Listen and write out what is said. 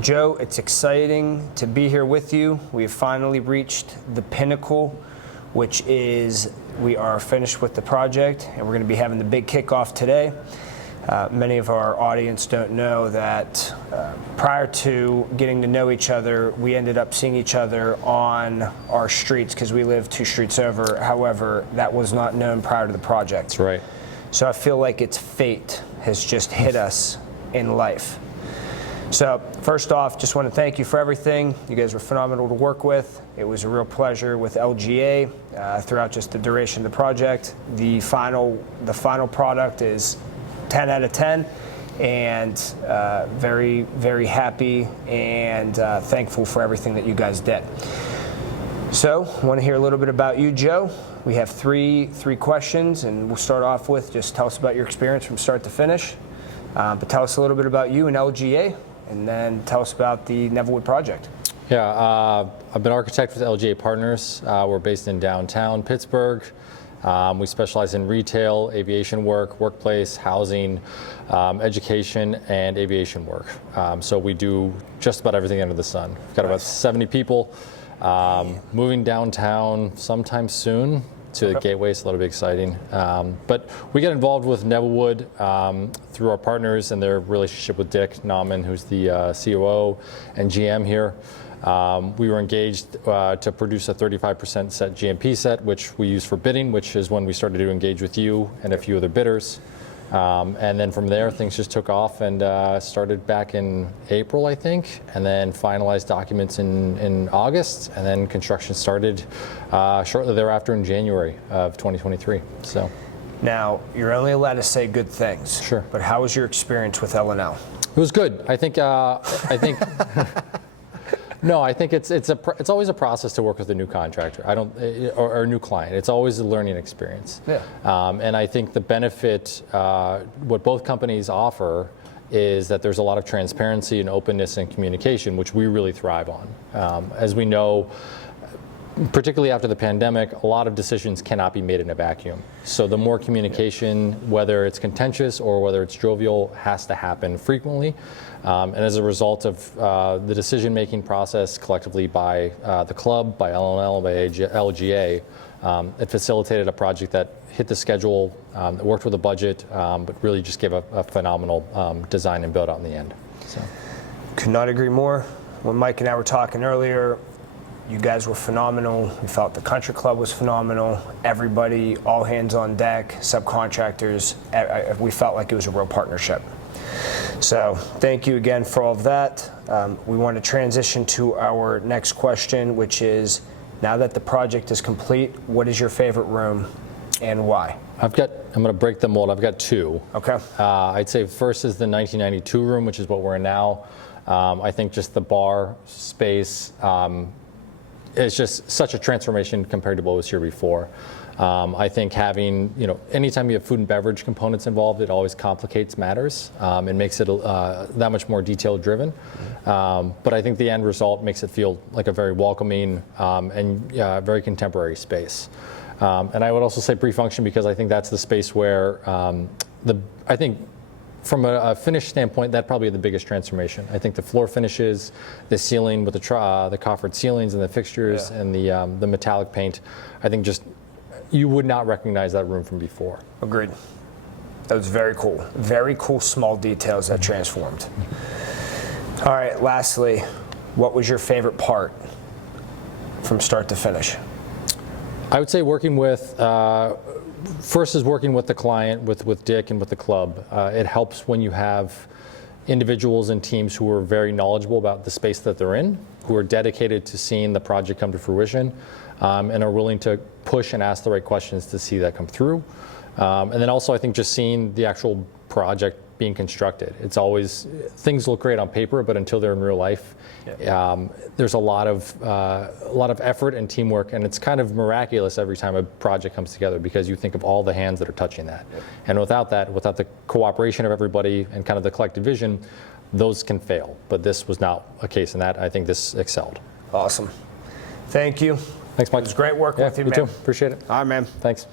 Joe, it's exciting to be here with you. We have finally reached the pinnacle, which is we are finished with the project, and we're going to be having the big kickoff today. Many of our audience don't know that prior to getting to know each other, we ended up seeing each other on our streets because we live 2 streets over. However, that was not known prior to the project. That's right. So I feel like it's fate has just hit us in life. So first off, just want to thank you for everything. You guys were phenomenal to work with. It was a real pleasure with LGA throughout just the duration of the project. The final product is 10 out of 10, and very, very happy and thankful for everything that you guys did. So I want to hear a little bit about you, Joe. We have three questions, and we'll start off with just tell us about your experience from start to finish. But tell us a little bit about you and LGA, and then tell us about the Nevillewood project. Yeah, I've been architect with LGA Partners. We're based in downtown Pittsburgh. We specialize in retail, aviation work, workplace, housing, education, and aviation work. So we do just about everything under the sun. We've got about 70 people moving downtown sometime soon to the Gateway. It's a little bit exciting. But we get involved with Nevillewood through our partners and their relationship with Dick Nauman, who's the COO and GM here. We were engaged to produce a 35% set GMP set, which we use for bidding, which is when we started to engage with you and a few other bidders. And then from there, things just took off and started back in April, I think, and then finalized documents in August, and then construction started shortly thereafter in January of 2023. So, now, you're only allowed to say good things. Sure. But how was your experience with L&L? It was good. I think. No, I think it's always a process to work with a new contractor. Or a new client. It's always a learning experience. Yeah. And I think the benefit, what both companies offer, is that there's a lot of transparency and openness and communication, which we really thrive on. As we know, particularly after the pandemic, a lot of decisions cannot be made in a vacuum. So the more communication, whether it's contentious or whether it's jovial, has to happen frequently. And as a result of the decision-making process collectively by the club, by L&L, by LGA, it facilitated a project that hit the schedule, it worked with a budget, but really just gave a phenomenal design and build out in the end. So. Could not agree more. When Mike and I were talking earlier, you guys were phenomenal. We felt the country club was phenomenal. Everybody, all hands on deck, subcontractors, we felt like it was a real partnership. So thank you again for all of that. We want to transition to our next question, which is, now that the project is complete, what is your favorite room and why? I'm going to break the mold. I've got 2. Okay. I'd say first is the 1992 room, which is what we're in now. I think just the bar space, it's just such a transformation compared to what was here before. I think having, anytime you have food and beverage components involved, it always complicates matters. It makes it that much more detail driven. But I think the end result makes it feel like a very welcoming and very contemporary space. And I would also say pre-function, because I think that's the space where I think from a finish standpoint, that'd probably be the biggest transformation. I think the floor finishes, the ceiling with the coffered ceilings and the fixtures and the metallic paint, I think just you would not recognize that room from before. Agreed. That was very cool. Very cool small details that transformed. All right, lastly, what was your favorite part from start to finish? I would say working with, first is working with the client, with Dick and with the club. It helps when you have individuals and teams who are very knowledgeable about the space that they're in, who are dedicated to seeing the project come to fruition, and are willing to push and ask the right questions to see that come through. And then also I think just seeing the actual project being constructed. It's always, things look great on paper, but until they're in real life, there's a lot of effort and teamwork, and it's kind of miraculous every time a project comes together, because you think of all the hands that are touching that. And without that, without the cooperation of everybody and kind of the collective vision, those can fail. But this was not a case in that. I think this excelled. Awesome. Thank you. Thanks, Mike. It was great working with you, man. You too. Appreciate it. All right, man. Thanks.